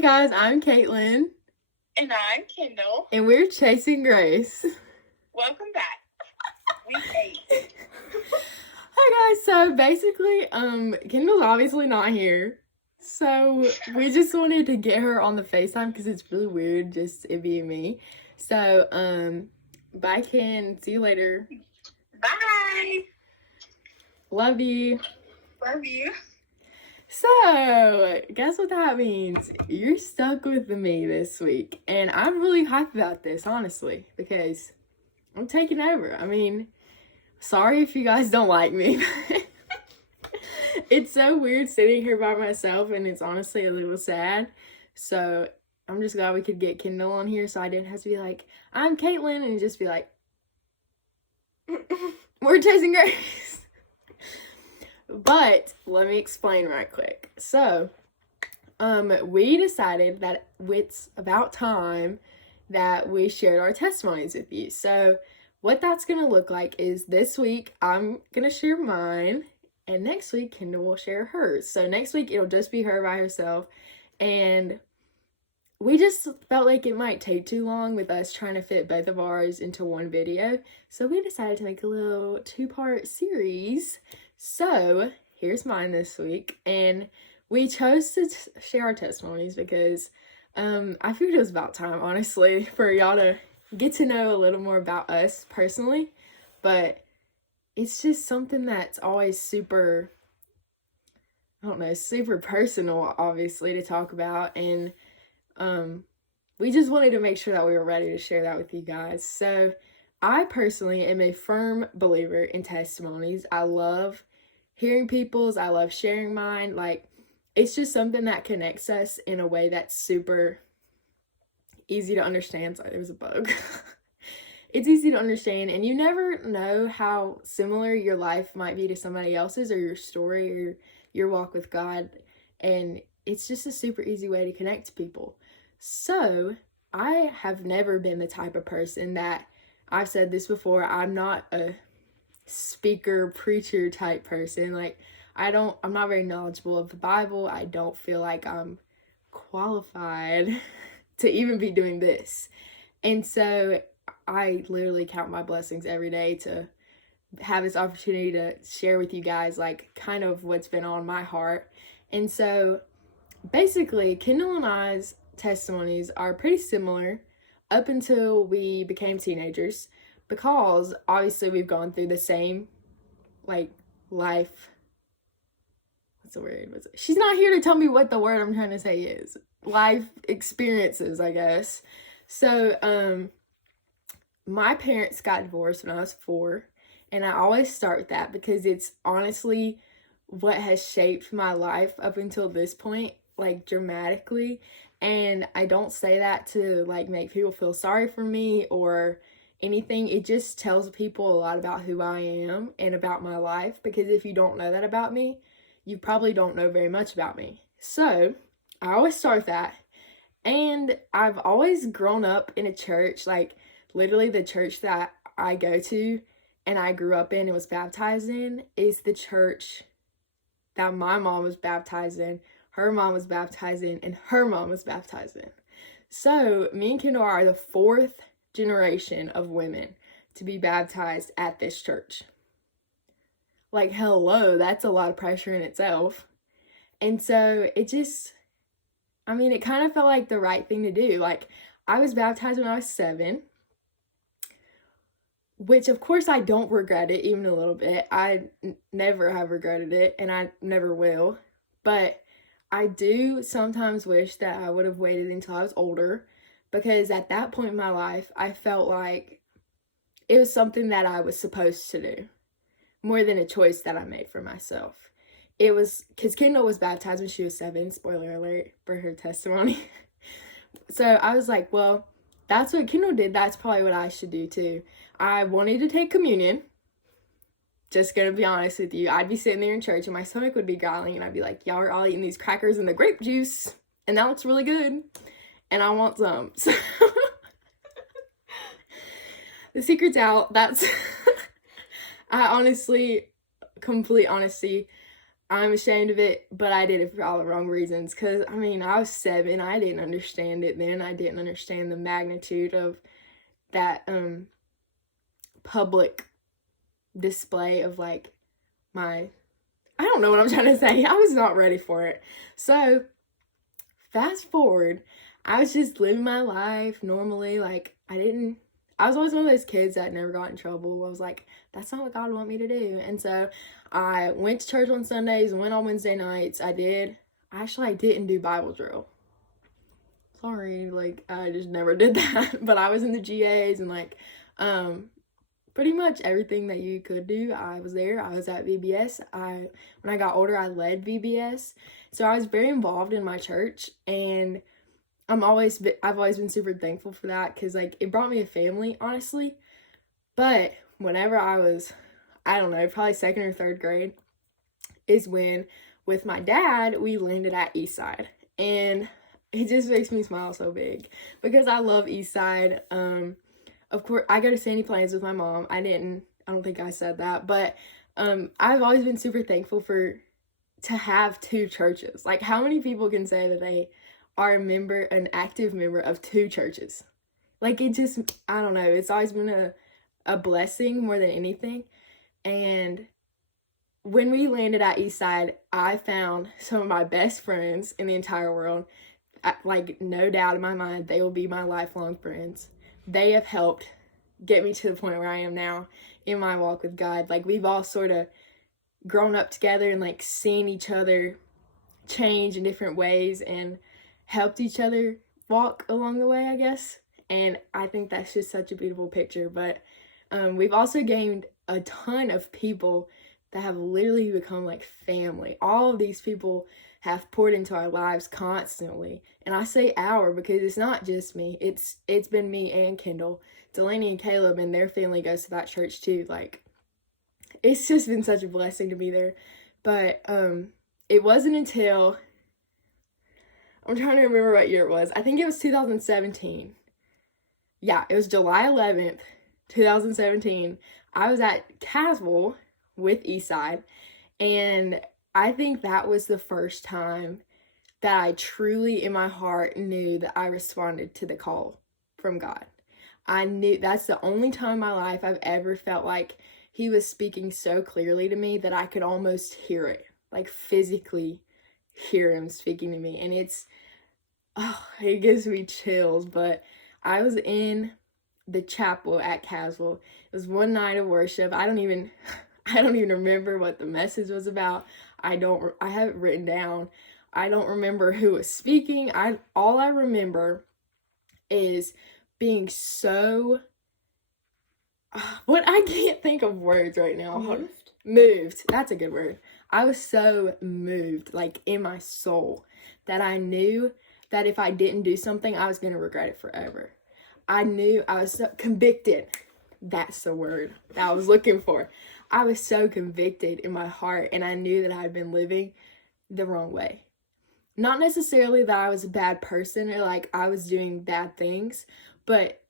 Hey guys, I'm Kaitlyn. And I'm Kendall. And we're chasing Grace. Welcome back. Week 8. Hi guys, so basically, Kendall's obviously not here. So we just wanted to get her on the FaceTime because it's really weird just it being me. So, bye Ken. See you later. Bye. Love you. Love you. So, guess what that means? You're stuck with me this week. And I'm really hyped about this, honestly, because I'm taking over. I mean, sorry if you guys don't like me. It's so weird sitting here by myself, and it's honestly a little sad. So, I'm just glad we could get Kendall on here so I didn't have to be like, I'm Kaitlyn, and just be like, we're chasing Grace. But let me explain right quick. So, we decided that it's about time that we shared our testimonies with you. So, what that's going to look like is this week I'm going to share mine, and next week Kendall will share hers. So, next week it'll just be her by herself, and we just felt like it might take too long with us trying to fit both of ours into one video. So, we decided to make a little 2-part series. So, here's mine this week, and we chose to share our testimonies because I figured it was about time, honestly, for y'all to get to know a little more about us personally. But it's just something that's always super, I don't know, super personal, obviously, to talk about, and we just wanted to make sure that we were ready to share that with you guys. So, I personally am a firm believer in testimonies. I love hearing people's, I love sharing mine. Like, it's just something that connects us in a way that's super easy to understand. Sorry, there was a bug. It's easy to understand, and you never know how similar your life might be to somebody else's, or your story, or your walk with God, and it's just a super easy way to connect to people. So, I have never been the type of person that, I've said this before, I'm not a speaker, preacher type person. Like, I'm not very knowledgeable of the Bible. I don't feel like I'm qualified to even be doing this. And so I literally count my blessings every day to have this opportunity to share with you guys, like, kind of what's been on my heart. And so basically, Kendall and I's testimonies are pretty similar up until we became teenagers, because obviously we've gone through the same, like, life. What's the word? She's not here to tell me what the word I'm trying to say is. Life experiences, I guess. So, my parents got divorced when I was 4, and I always start with that because it's honestly what has shaped my life up until this point, like, dramatically. And I don't say that to, like, make people feel sorry for me or anything. It just tells people a lot about who I am and about my life, because if you don't know that about me, you probably don't know very much about me. So, I always start with that. And I've always grown up in a church, like, literally the church that I go to and I grew up in and was baptized in is the church that my mom was baptized in, her mom was baptized in, and her mom was baptized in. So, me and Kendall are the 4th generation of women to be baptized at this church. Like, hello, that's a lot of pressure in itself. And so it just, I mean, it kind of felt like the right thing to do. Like, I was baptized when I was 7, which of course I don't regret it even a little bit. I never have regretted it, and I never will. But I do sometimes wish that I would have waited until I was older, because at that point in my life, I felt like it was something that I was supposed to do, more than a choice that I made for myself. It was because Kendall was baptized when she was 7, spoiler alert for her testimony. So I was like, well, that's what Kendall did, that's probably what I should do too. I wanted to take communion. Just gonna be honest with you, I'd be sitting there in church and my stomach would be growling, and I'd be like, y'all are all eating these crackers and the grape juice, and that looks really good, and I want some. So the secret's out. That's I honestly, complete honesty, I'm ashamed of it, but I did it for all the wrong reasons. Because, I mean, I was 7. I didn't understand it then. I didn't understand the magnitude of that public display of, like, I don't know what I'm trying to say. I was not ready for it. So, fast forward, I was just living my life normally. Like, I was always one of those kids that never got in trouble. I was like, that's not what God want me to do. And so I went to church on Sundays and went on Wednesday nights. I didn't do Bible drill. Sorry, like, I just never did that. But I was in the GAs and, like, pretty much everything that you could do, I was there. I was at VBS. When I got older, I led VBS. So I was very involved in my church, and I've always been super thankful for that, because, like, it brought me a family, honestly. But whenever I was, I don't know, probably 2nd or 3rd grade is when, with my dad, we landed at Eastside. And it just makes me smile so big, because I love Eastside. Of course, I go to Sandy Plains with my mom. I don't think I said that, but I've always been super thankful to have 2 churches. Like, how many people can say that they are an active member of 2 churches? Like, it just, I don't know, it's always been a blessing more than anything. And when we landed at Eastside, I found some of my best friends in the entire world. Like, no doubt in my mind, they will be my lifelong friends. They have helped get me to the point where I am now in my walk with God. Like, we've all sort of grown up together and, like, seen each other change in different ways and helped each other walk along the way, I guess. And I think that's just such a beautiful picture. But we've also gained a ton of people that have literally become like family. All of these people have poured into our lives constantly. And I say our because it's not just me. It's been me and Kendall. Delaney and Caleb and their family goes to that church too. Like, it's just been such a blessing to be there. But it wasn't until, I'm trying to remember what year it was. I think it was 2017. Yeah, it was July 11th, 2017. I was at Caswell with Eastside, and I think that was the first time that I truly in my heart knew that I responded to the call from God. I knew that's the only time in my life I've ever felt like he was speaking so clearly to me that I could almost hear it, like physically hear him speaking to me. And it gives me chills. But I was in the chapel at Caswell. It was one night of worship. I don't even remember what the message was about. I have it written down. I don't remember who was speaking. All I remember is being so, I can't think of words right now. Moved. That's a good word. I was so moved, like in my soul, that I knew that if I didn't do something, I was going to regret it forever. I knew I was so convicted. That's the word that I was looking for. I was so convicted in my heart, and I knew that I had been living the wrong way. Not necessarily that I was a bad person or like I was doing bad things, but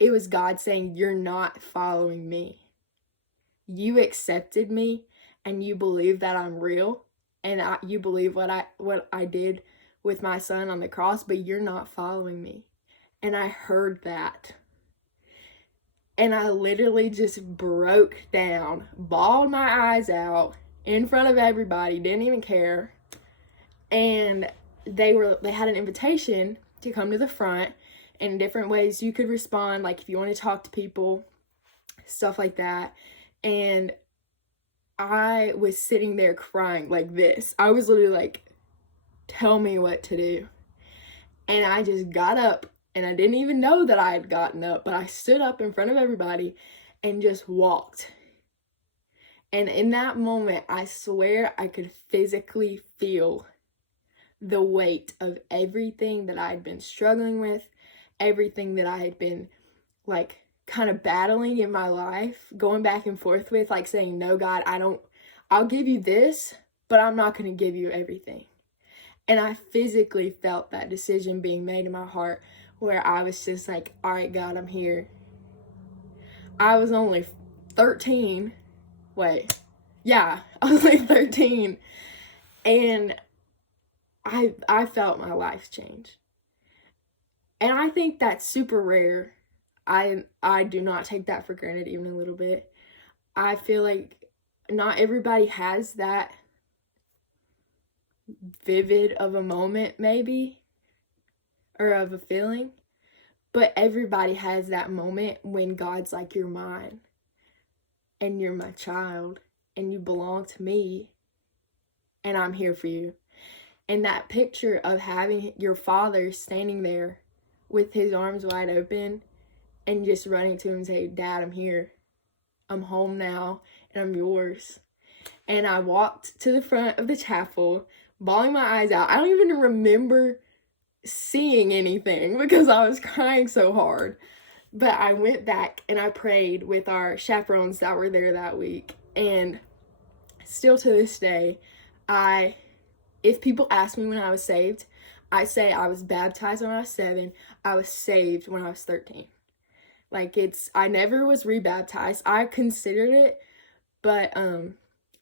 it was God saying, you're not following me. You accepted me, and you believe that I'm real, and you believe what I did with my son on the cross, but you're not following me. And I heard that. And I literally just broke down, bawled my eyes out in front of everybody, didn't even care. And they had an invitation to come to the front, and in different ways you could respond, like if you want to talk to people, stuff like that. And I was sitting there crying like this. I was literally like, tell me what to do. And I just got up, and I didn't even know that I had gotten up, but I stood up in front of everybody and just walked. And in that moment, I swear I could physically feel the weight of everything that I had been struggling with, everything that I had been like kind of battling in my life, going back and forth with, like saying, no, God, I'll give you this, but I'm not going to give you everything. And I physically felt that decision being made in my heart, where I was just like, all right, God, I'm here. I was only 13. Wait, Yeah, I was like 13. And I felt my life change. And I think that's super rare. I do not take that for granted even a little bit. I feel like not everybody has that vivid of a moment, maybe, or of a feeling, but everybody has that moment when God's like, you're mine and you're my child and you belong to me and I'm here for you. And that picture of having your father standing there with his arms wide open and just running to him and say, Dad, I'm here. I'm home now and I'm yours. And I walked to the front of the chapel, bawling my eyes out. I don't even remember seeing anything because I was crying so hard. But I went back and I prayed with our chaperones that were there that week. And still to this day, if people ask me when I was saved, I say I was baptized when I was 7. I was saved when I was 13. Like I never was rebaptized. I considered it, but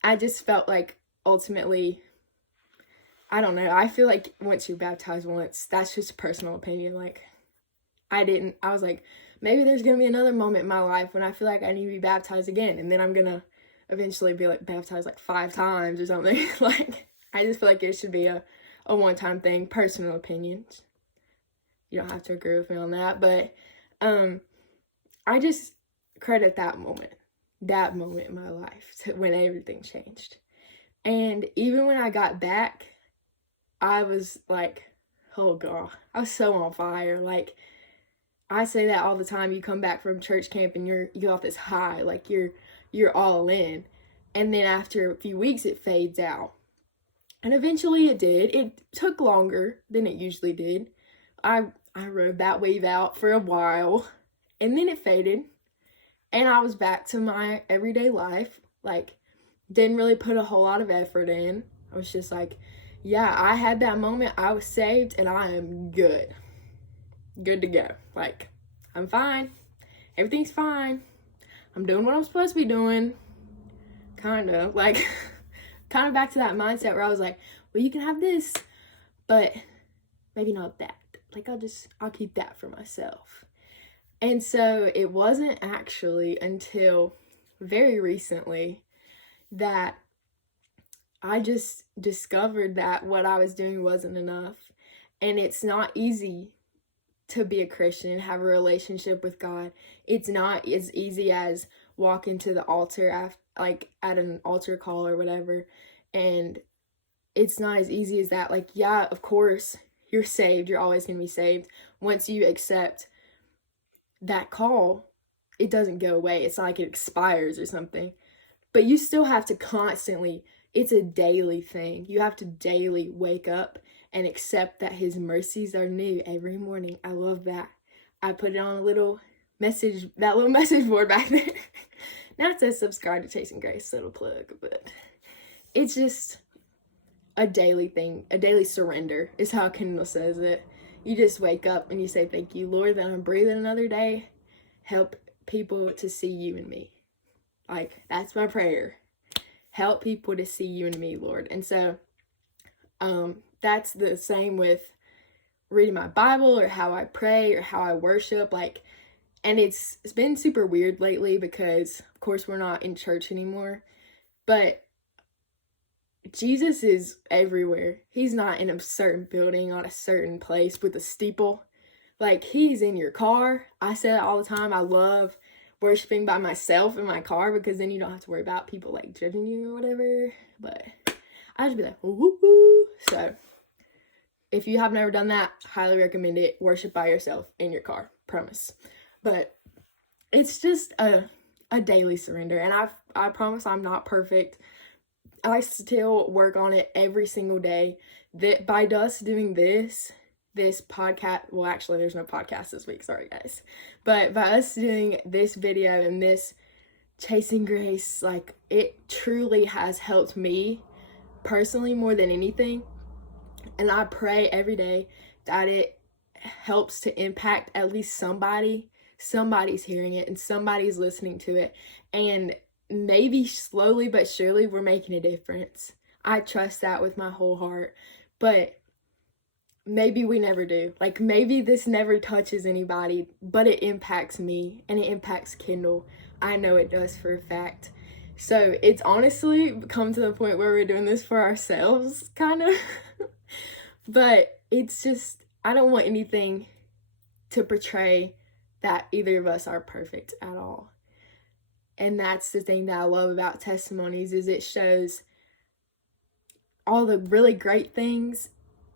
I just felt like ultimately, I don't know. I feel like once you're baptized once, that's just a personal opinion. Like I was like, maybe there's going to be another moment in my life when I feel like I need to be baptized again. And then I'm going to eventually be like baptized like 5 times or something. Like, I just feel like it should be a one-time thing, personal opinion. You don't have to agree with me on that. But I just credit that moment in my life when everything changed. And even when I got back, I was like, oh God, I was so on fire. Like, I say that all the time. You come back from church camp and you get off this high, like you're all in. And then after a few weeks, it fades out. And eventually it did. It took longer than it usually did. I rode that wave out for a while, and then it faded. And I was back to my everyday life. Like, didn't really put a whole lot of effort in. I was just like, yeah, I had that moment. I was saved, and I am good. Good to go. Like, I'm fine. Everything's fine. I'm doing what I'm supposed to be doing. Kind of. Like, kind of back to that mindset where I was like, well, you can have this, but maybe not that. Like, I'll keep that for myself. And so it wasn't actually until very recently that I just discovered that what I was doing wasn't enough. And it's not easy to be a Christian and have a relationship with God. It's not as easy as walking to the altar at an altar call or whatever. And it's not as easy as that. Like, yeah, of course, you're saved. You're always going to be saved. Once you accept that call, it doesn't go away. It's not like it expires or something. But you still have to constantly, it's a daily thing. You have to daily wake up and accept that his mercies are new every morning. I love that. I put it on that little message board back there. Now it says subscribe to Chasing Grace, little plug, but it's just a daily thing, a daily surrender is how Kendall says it. You just wake up and you say, thank you, Lord, that I'm breathing another day. Help people to see you and me. Like, that's my prayer. Help people to see you and me, Lord. And so that's the same with reading my Bible or how I pray or how I worship. Like, and it's been super weird lately because, of course, we're not in church anymore. But Jesus is everywhere. He's not in a certain building on a certain place with a steeple. Like, he's in your car. I say that all the time. I love worshiping by myself in my car because then you don't have to worry about people like judging you or whatever. But I just be like, woo woo. So if you have never done that, highly recommend it. Worship by yourself in your car. Promise. But it's just a daily surrender. And I promise I'm not perfect. I still work on it every single day. That by us doing this podcast, well, actually, there's no podcast this week. Sorry, guys. But by us doing this video and this Chasing Grace, like, it truly has helped me personally more than anything. And I pray every day that it helps to impact at least somebody. Somebody's hearing it and somebody's listening to it. And maybe slowly but surely we're making a difference. I trust that with my whole heart. But maybe we never do. Like, maybe this never touches anybody, but it impacts me and it impacts Kendall. I know it does for a fact. So it's honestly come to the point where we're doing this for ourselves, kind of. But it's just, I don't want anything to portray that either of us are perfect at all. And that's the thing that I love about testimonies, is it shows all the really great things,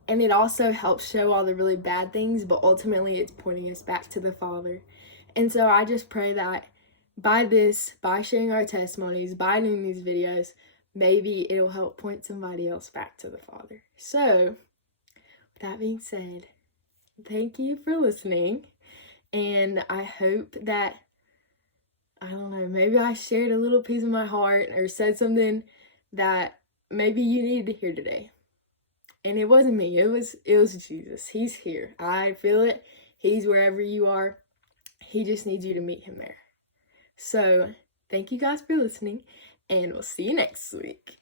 and it also helps show all the really bad things, but ultimately it's pointing us back to the Father. And so I just pray that by sharing our testimonies, by doing these videos, maybe it'll help point somebody else back to the Father. So, with that being said, thank you for listening, and I hope that, I don't know, maybe I shared a little piece of my heart or said something that maybe you needed to hear today. And it wasn't me, it was Jesus. He's here. I feel it. He's wherever you are. He just needs you to meet him there. So, thank you guys for listening, and we'll see you next week.